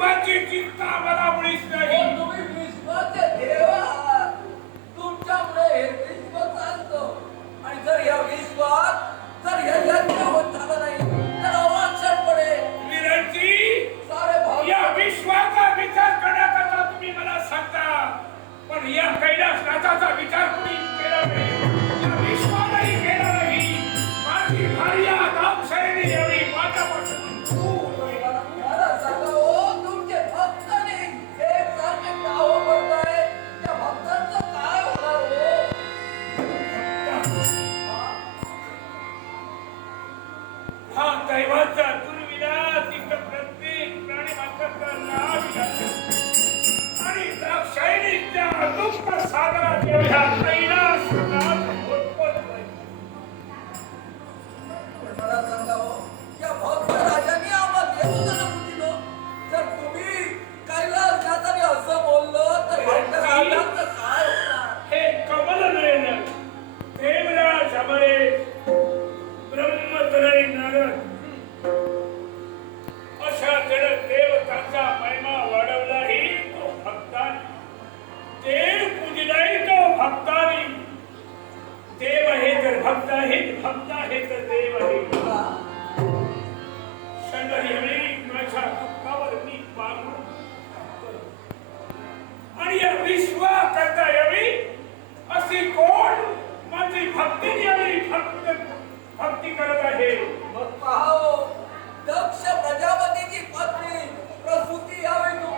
Baju.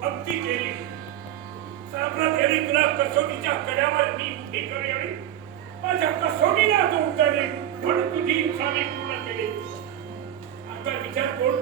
भक्ती केली. सापरात गेली तुला कसोटीच्या कड्यावर मी उभी करावी माझ्या कसोटीला तू उतरली म्हणून तुझी इच्छा मी पूर्ण केली. आता विचार कोण